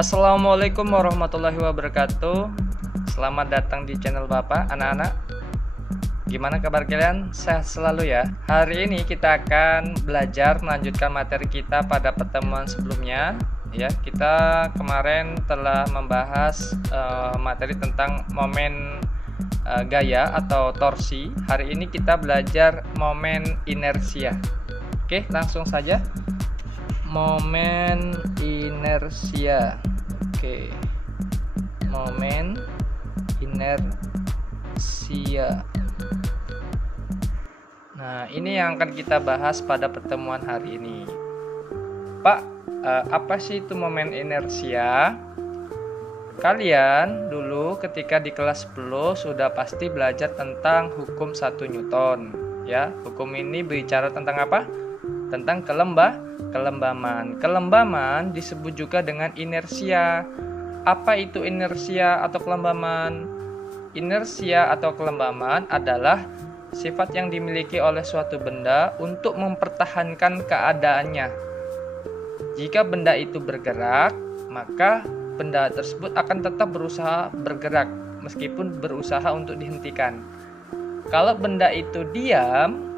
Assalamualaikum warahmatullahi wabarakatuh. Selamat datang di channel Bapak, anak-anak. Gimana kabar kalian? Sehat selalu ya. Hari ini kita akan belajar melanjutkan materi kita pada pertemuan sebelumnya. Ya, kita kemarin telah membahas materi tentang momen gaya atau torsi. Hari ini kita belajar momen inersia. Oke, langsung saja. Momen inersia. Oke. Momen inersia. Nah, ini yang akan kita bahas pada pertemuan hari ini. Pak, apa sih itu momen inersia? Kalian dulu ketika di kelas 10 sudah pasti belajar tentang hukum 1 Newton, ya. Hukum ini bicara tentang apa? Tentang kelembaman. Kelembaman disebut juga dengan inersia. Apa itu inersia atau kelembaman? Inersia atau kelembaman adalah sifat yang dimiliki oleh suatu benda untuk mempertahankan keadaannya. Jika benda itu bergerak, maka benda tersebut akan tetap berusaha bergerak meskipun berusaha untuk dihentikan. Kalau benda itu diam,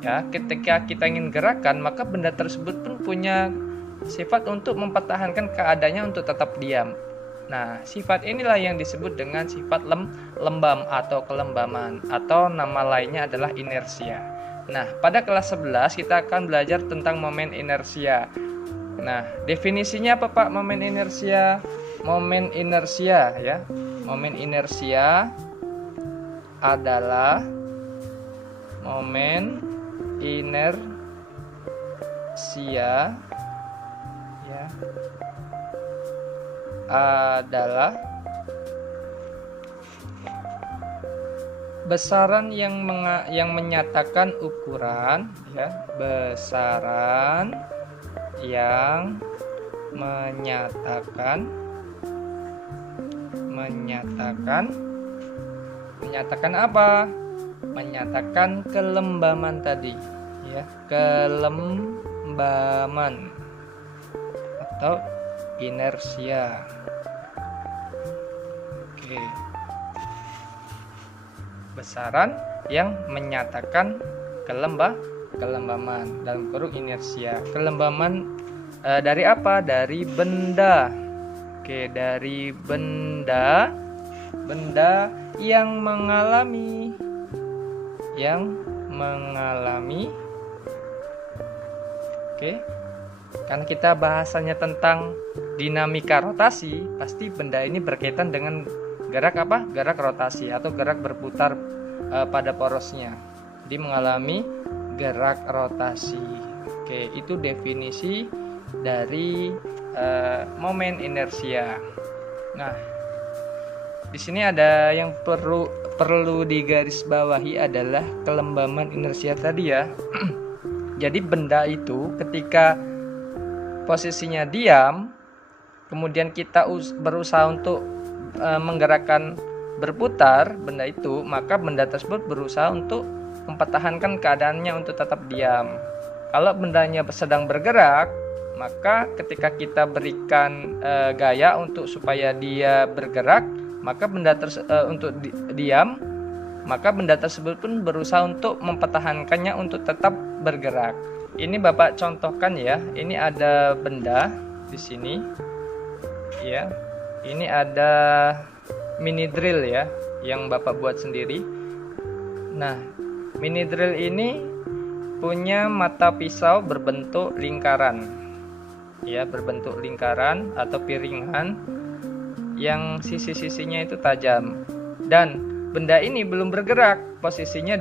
ya, ketika kita ingin gerakan, maka benda tersebut pun punya sifat untuk mempertahankan keadaannya untuk tetap diam. Nah, sifat inilah yang disebut dengan sifat lembam atau kelembaman, atau nama lainnya adalah inersia. Nah, pada kelas 11 kita akan belajar tentang momen inersia. Nah, definisinya apa Pak momen inersia? Momen inersia, ya. Momen inersia adalah momen inersia, ya, adalah besaran yang menyatakan ukuran, ya, besaran yang menyatakan apa? Menyatakan kelembaman tadi, ya, kelembaman atau inersia. Oke. Besaran yang menyatakan kelembaman dalam kurung inersia. Kelembaman dari apa? Dari benda. Oke, dari benda yang mengalami oke, karena kita bahasanya tentang dinamika rotasi, pasti benda ini berkaitan dengan gerak apa? Gerak rotasi atau gerak berputar pada porosnya. Jadi mengalami gerak rotasi. Oke, itu definisi dari momen inersia. Nah, di sini ada yang perlu digarisbawahi adalah kelembaman inersia tadi, ya. Jadi benda itu ketika posisinya diam, kemudian kita berusaha untuk menggerakkan berputar benda itu, maka benda tersebut berusaha untuk mempertahankan keadaannya untuk tetap diam. Kalau bendanya sedang bergerak, maka ketika kita berikan gaya untuk supaya dia bergerak, maka benda untuk diam, maka benda tersebut pun berusaha untuk mempertahankannya untuk tetap bergerak. Ini Bapak contohkan, ya. Ini ada benda di sini, ya. Ini ada mini drill, ya, yang Bapak buat sendiri. Nah, mini drill ini punya mata pisau berbentuk lingkaran, ya, berbentuk lingkaran atau piringan yang sisi-sisinya itu tajam, dan benda ini belum bergerak, posisinya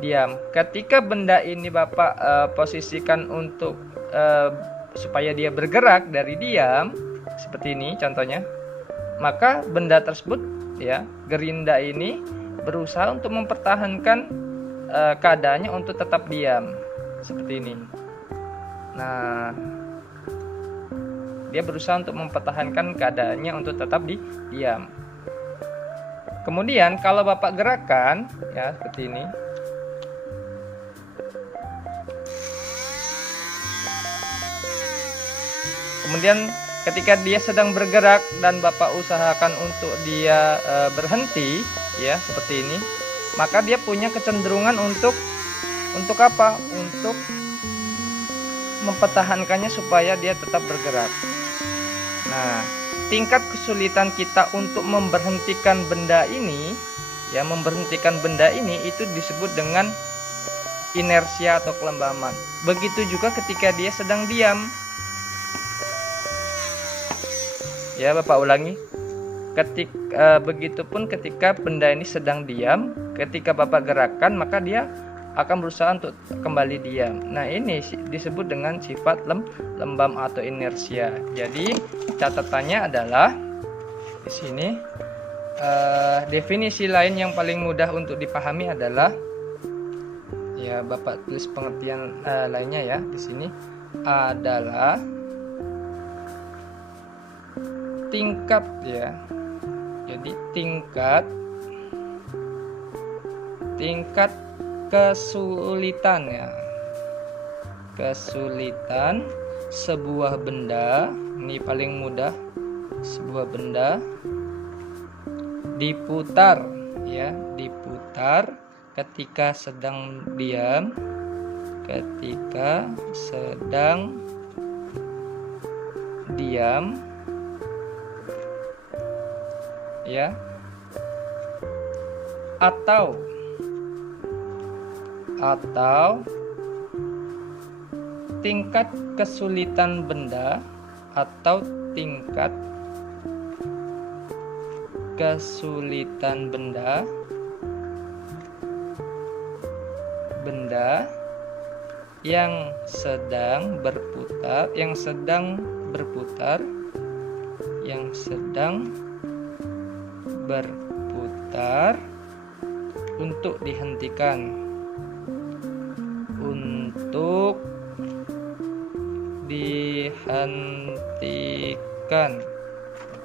diam. Ketika benda ini Bapak posisikan untuk supaya dia bergerak dari diam, seperti ini contohnya, maka benda tersebut, ya, gerinda ini berusaha untuk mempertahankan keadaannya untuk tetap diam, seperti ini. Nah, dia berusaha untuk mempertahankan keadaannya untuk tetap diam. Kemudian kalau Bapak gerakan, ya, seperti ini. Kemudian ketika dia sedang bergerak dan Bapak usahakan untuk dia berhenti ya seperti ini, maka dia punya kecenderungan untuk apa? Untuk mempertahankannya supaya dia tetap bergerak. Nah, tingkat kesulitan kita untuk memberhentikan benda ini ya, memberhentikan benda ini itu disebut dengan inersia atau kelembaman. Begitu juga ketika dia sedang diam. Ya, Bapak ulangi. Begitupun ketika benda ini sedang diam, ketika Bapak gerakan maka dia akan berusaha untuk kembali diam. Nah, ini disebut dengan sifat lembam atau inersia. Jadi catatannya adalah di sini definisi lain yang paling mudah untuk dipahami adalah ya, Bapak tulis pengertian lainnya ya di sini adalah tingkat ya. Jadi tingkat kesulitan ya. Kesulitan sebuah benda, ini paling mudah, sebuah benda diputar ya, diputar ketika sedang diam, ketika sedang diam ya, atau tingkat kesulitan benda atau tingkat kesulitan benda yang sedang berputar untuk dihentikan.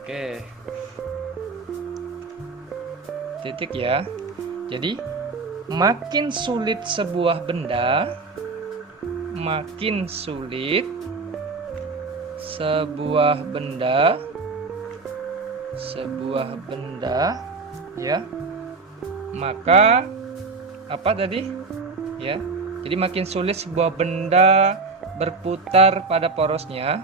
Oke. Titik ya. Jadi makin sulit sebuah benda ya, maka apa tadi ya, jadi makin sulit sebuah benda berputar pada porosnya,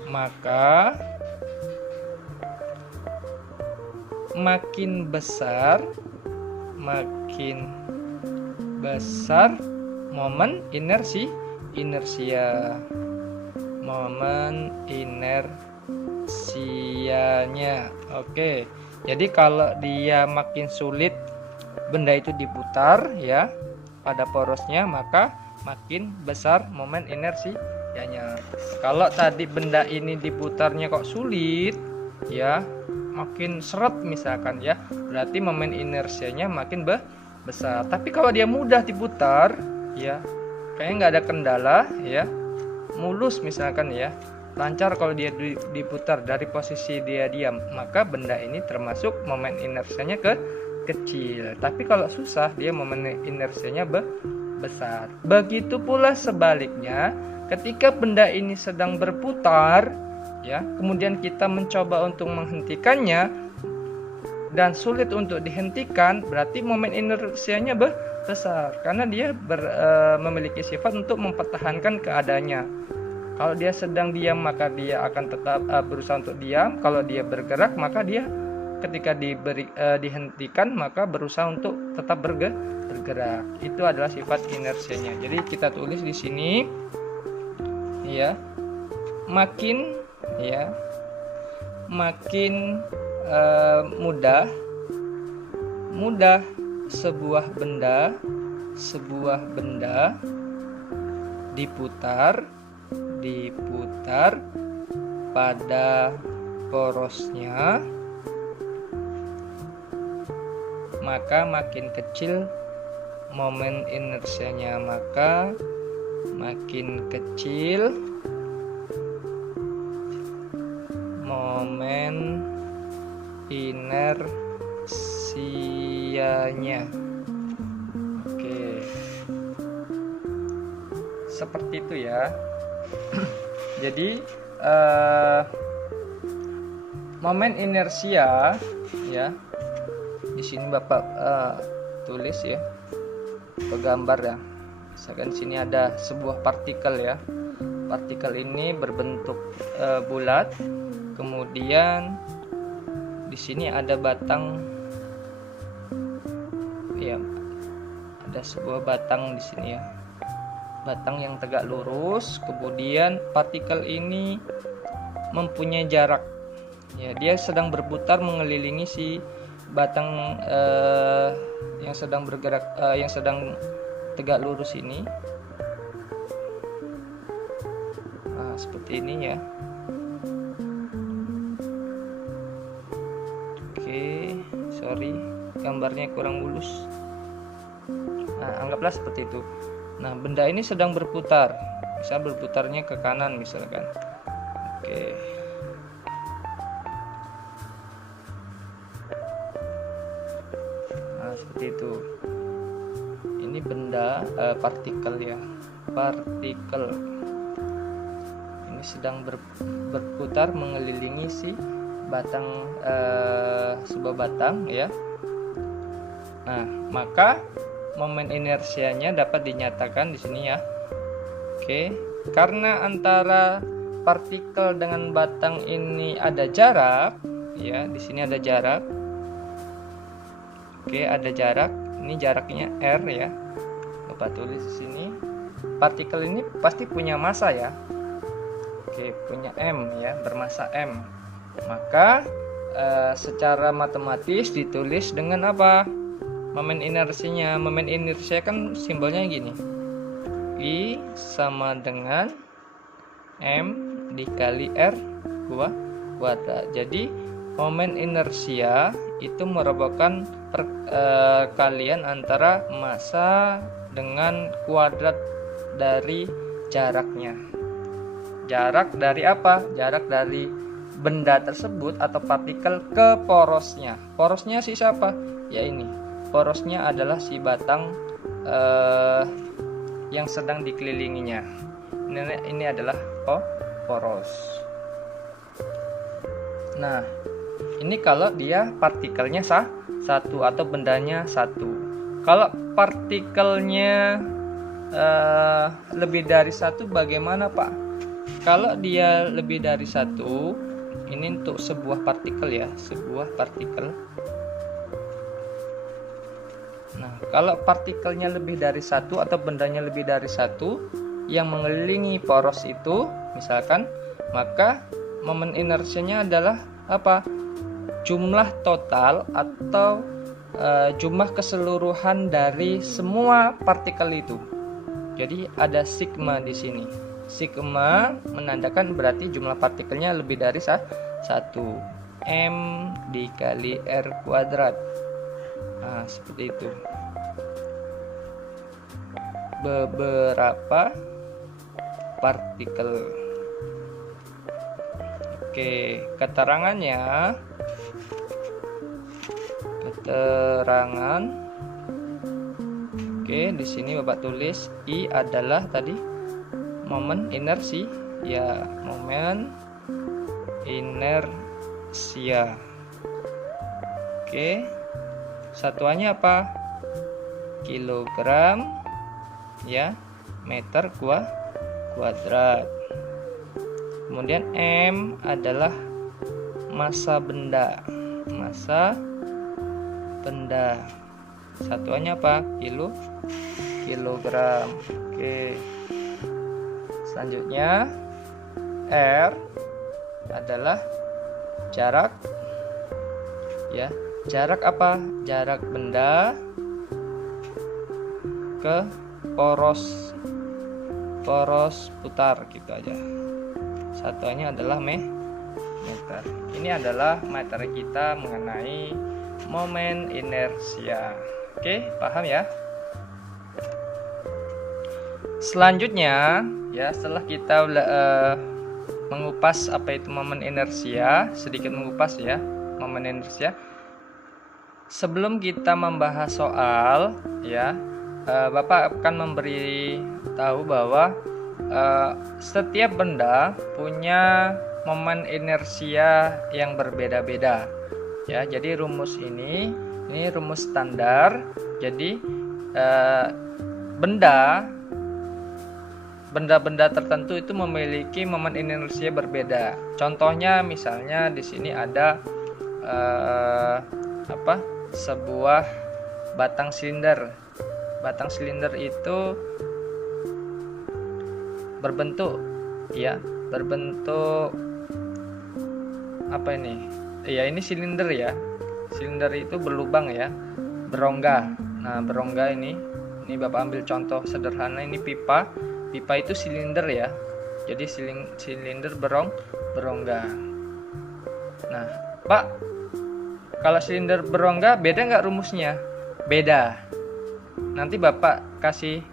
maka makin besar momen inersianya. Oke. Jadi kalau dia makin sulit benda itu diputar ya pada porosnya, maka makin besar momen inersianya. Kalau tadi benda ini diputarnya kok sulit ya, makin seret misalkan ya, berarti momen inersianya makin besar. Tapi kalau dia mudah diputar ya, kayaknya nggak ada kendala ya, mulus misalkan ya, lancar kalau dia diputar dari posisi dia diam, maka benda ini termasuk momen inersianya kecil. Tapi kalau susah, dia momen inersianya besar. Begitu pula sebaliknya, ketika benda ini sedang berputar ya, kemudian kita mencoba untuk menghentikannya dan sulit untuk dihentikan, berarti momen inersianya besar karena dia memiliki sifat untuk mempertahankan keadaannya. Kalau dia sedang diam maka dia akan tetap berusaha untuk diam. Kalau dia bergerak maka dia ketika dihentikan maka berusaha untuk tetap bergerak. Itu adalah sifat inersianya. Jadi kita tulis di sini ya, makin mudah sebuah benda diputar pada porosnya, maka makin kecil momen inersianya, maka makin kecil momen inersianya. inersianya. Oke, seperti itu ya. Jadi momen inersia ya, di sini Bapak tulis ya, gambar ya. Misalkan sini ada sebuah partikel ya. Partikel ini berbentuk bulat. Kemudian di sini ada batang ya. Ada sebuah batang di sini ya. Batang yang tegak lurus. Kemudian partikel ini mempunyai jarak. Ya, dia sedang berputar mengelilingi si batang yang sedang bergerak, yang sedang tegak lurus ini. Nah, seperti ini ya. Oke, sorry, gambarnya kurang mulus. Nah, anggaplah seperti itu. Nah, benda ini sedang berputar. Bisa berputarnya ke kanan misalkan. Oke. Nah, seperti itu. Ini benda partikel ya. Partikel ini sedang berputar mengelilingi si batang, sebuah batang ya. Nah, maka momen inersianya dapat dinyatakan di sini ya. Oke, karena antara partikel dengan batang ini ada jarak ya, di sini ada jarak. Oke, ada jarak. Ini jaraknya R ya. Bapak tulis di sini. Partikel ini pasti punya massa ya. Oke, punya M ya, bermassa M. Maka secara matematis ditulis dengan apa? Momen inersinya. Momen inersia kan simbolnya gini. I sama dengan M dikali R kuadrat. Jadi momen inersia itu merupakan perkalian antara massa dengan kuadrat dari jaraknya. Jarak dari apa? Jarak dari benda tersebut atau partikel ke porosnya. Porosnya si siapa? Ya ini. Porosnya adalah si batang yang sedang dikelilinginya. Ini adalah poros. Nah, ini kalau dia partikelnya satu atau bendanya satu. Kalau partikelnya lebih dari satu, bagaimana Pak? Kalau dia lebih dari satu, ini untuk sebuah partikel ya, sebuah partikel. Nah, kalau partikelnya lebih dari satu atau bendanya lebih dari satu yang mengelilingi poros itu, misalkan, maka momen inersianya adalah apa? Jumlah total atau jumlah keseluruhan dari semua partikel itu. Jadi ada sigma di sini. Sigma menandakan berarti jumlah partikelnya lebih dari satu. M dikali R kuadrat. Nah, seperti itu. Beberapa partikel. Oke, keterangannya. Oke, di sini Bapak tulis I adalah tadi momen inersi ya, momen inersia. Oke, satuannya apa? Kilogram ya, meter kuadrat. Kemudian M adalah massa benda. Massa benda. Satuannya apa? Kilogram. Oke. Selanjutnya R adalah jarak ya. Jarak apa? Jarak benda ke poros putar gitu aja. Satuannya adalah meter. Ini adalah materi kita mengenai momen inersia. Oke, paham ya? Selanjutnya ya, setelah kita mengupas apa itu momen inersia, sedikit mengupas ya momen inersia. sebelum kita membahas soal ya, Bapak akan memberi tahu bahwa setiap benda punya momen inersia yang berbeda-beda ya. Jadi rumus ini rumus standar. Jadi benda-benda tertentu itu memiliki momen inersia berbeda. Contohnya misalnya di sini ada sebuah batang silinder. Batang silinder itu berbentuk apa ini? Ya, ini silinder ya. Silinder itu berlubang ya, berongga. Nah, berongga ini Bapak ambil contoh sederhana, ini pipa. Pipa itu silinder ya. Jadi silinder berongga. Nah, Pak, kalau silinder berongga beda nggak rumusnya? Beda. Nanti Bapak kasih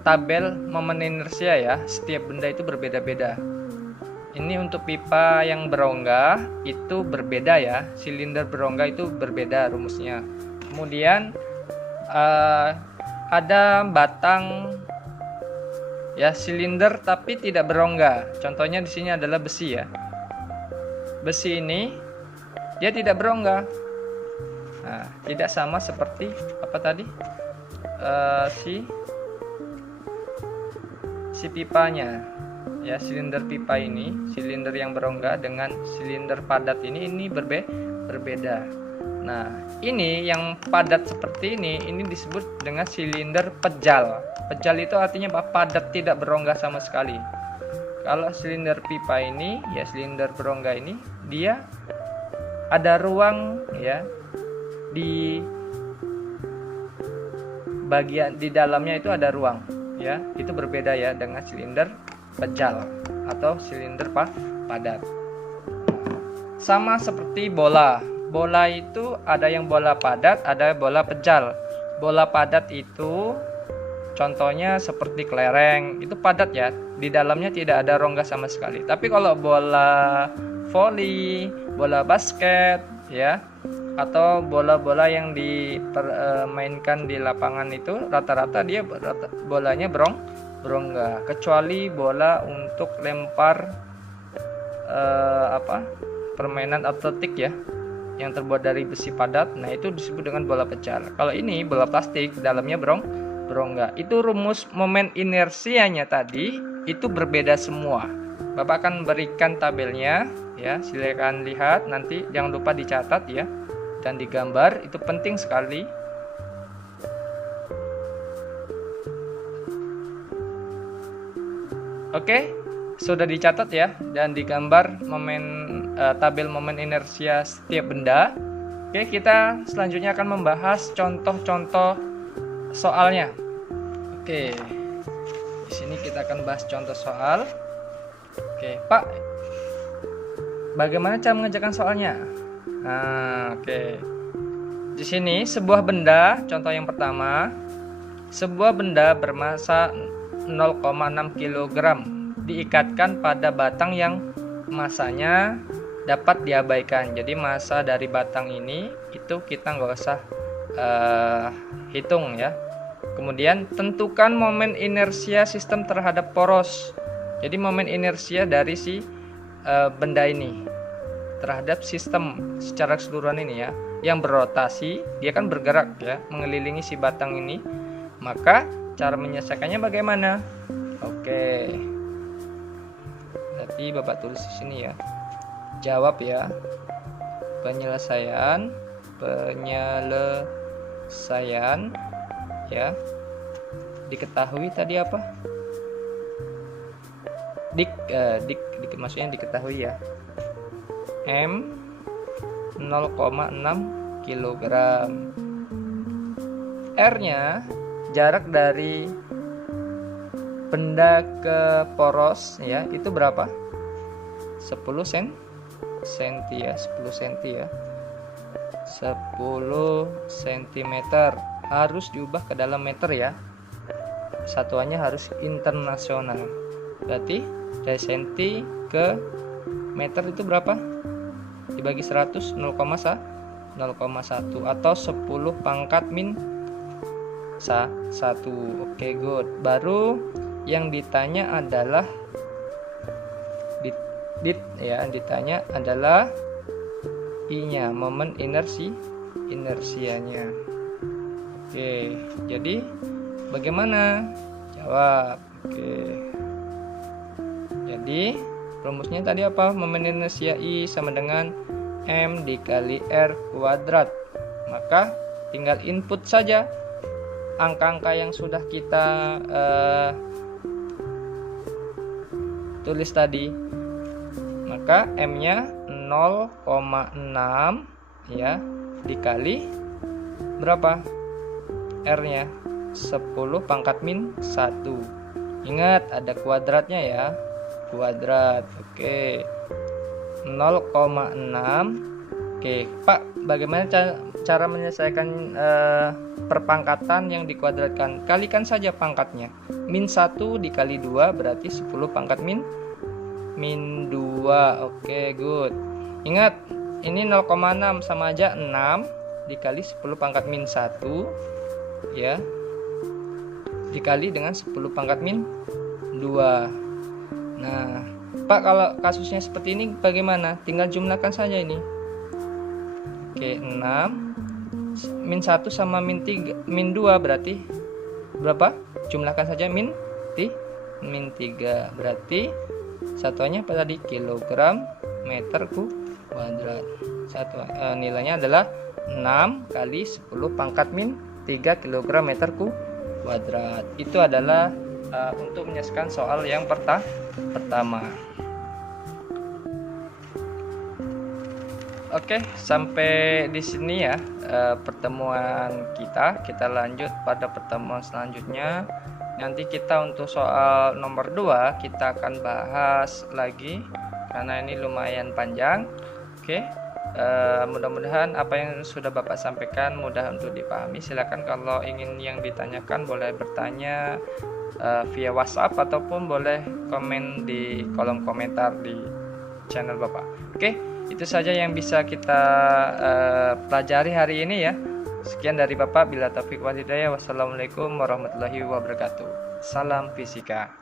tabel momen inersia ya. Setiap benda itu berbeda-beda. Ini untuk pipa yang berongga itu berbeda ya. Silinder berongga itu berbeda rumusnya. Kemudian ada batang ya silinder tapi tidak berongga. Contohnya di sini adalah besi ya. Besi ini dia tidak berongga. Nah, tidak sama seperti apa tadi? Si pipanya. Ya, silinder pipa ini, silinder yang berongga dengan silinder padat ini berbeda. Nah, ini yang padat seperti ini disebut dengan silinder pejal. Pejal itu artinya padat, tidak berongga sama sekali. Kalau silinder pipa ini, ya silinder berongga ini, dia ada ruang ya di bagian di dalamnya itu ada ruang ya. Itu berbeda ya dengan silinder pejal atau silinder padat. Sama seperti bola. Bola itu ada yang bola padat, ada bola pejal. Bola padat itu contohnya seperti kelereng, itu padat ya. Di dalamnya tidak ada rongga sama sekali. Tapi kalau bola voli, bola basket ya, atau bola-bola yang dimainkan di lapangan itu rata-rata dia bolanya berongga, kecuali bola untuk lempar permainan atletik ya, yang terbuat dari besi padat. Nah, itu disebut dengan bola pejal. Kalau ini bola plastik, dalamnya berongga. Itu rumus momen inersianya tadi itu berbeda semua. Bapak akan berikan tabelnya ya, silakan lihat, nanti jangan lupa dicatat ya dan digambar, itu penting sekali. Oke, sudah dicatat ya dan digambar tabel momen inersia setiap benda. Oke, kita selanjutnya akan membahas contoh-contoh soalnya. Oke, di sini kita akan bahas contoh soal. Oke, Pak, bagaimana cara mengerjakan soalnya? Nah, oke. Di sini sebuah benda, contoh yang pertama, sebuah benda bermasa 0,6 kg diikatkan pada batang yang masanya dapat diabaikan. Jadi massa dari batang ini itu kita nggak usah hitung ya. Kemudian tentukan momen inersia sistem terhadap poros. Jadi momen inersia dari si benda ini terhadap sistem secara keseluruhan ini ya, yang berrotasi, dia kan bergerak ya mengelilingi si batang ini. Maka cara menyelesaikannya bagaimana? Oke. Berarti Bapak tulis di sini ya. Jawab ya. Penyelesaian ya. Diketahui tadi apa? Maksudnya diketahui ya. M 0,6 kg. R-nya jarak dari benda ke poros ya, itu berapa? 10 cm ya, 10 cm ya. 10 cm harus diubah ke dalam meter ya. Satuannya harus internasional. Berarti dari cm ke meter itu berapa? Dibagi 100, 0,1 0,1 atau 10 pangkat min 1. Oke, good. Baru yang ditanya adalah ditanya adalah I-nya, momen inersianya. Oke, jadi bagaimana? Jawab. Oke. Jadi rumusnya tadi apa? Momen inersia I sama dengan M dikali R kuadrat. Maka tinggal input saja angka-angka yang sudah kita tulis tadi. Maka M-nya 0,6 ya dikali berapa? R-nya 10 pangkat min 1. Ingat ada kuadratnya ya. Kuadrat. Oke. 0,6. Oke, Pak, bagaimana cara menyelesaikan perpangkatan yang dikuadratkan? Kalikan saja pangkatnya. Min 1 dikali 2 berarti 10 pangkat min 2. Oke, good. Ingat, ini 0,6 sama aja 6 dikali 10 pangkat min 1 ya. Dikali dengan 10 pangkat min 2. Nah, Pak, kalau kasusnya seperti ini bagaimana? Tinggal jumlahkan saja ini. Oke, 6 min 1 sama min 2 berarti berapa? Jumlahkan saja min 3. Berarti satuannya apa tadi? Kilogram meter kuadrat. Nilainya adalah 6 kali 10 pangkat min 3 kg meter kuadrat. Itu adalah untuk menyelesaikan soal yang pertama. Oke, sampai di sini ya pertemuan kita. Kita lanjut pada pertemuan selanjutnya. Nanti kita untuk soal nomor 2 kita akan bahas lagi karena ini lumayan panjang. Oke, mudah-mudahan apa yang sudah Bapak sampaikan mudah untuk dipahami. Silakan kalau ingin yang ditanyakan boleh bertanya via WhatsApp ataupun boleh komen di kolom komentar di channel Bapak. Oke, itu saja yang bisa kita pelajari hari ini ya. Sekian dari Bapak, bila taufik wal hidayah. Wassalamualaikum warahmatullahi wabarakatuh. Salam fisika.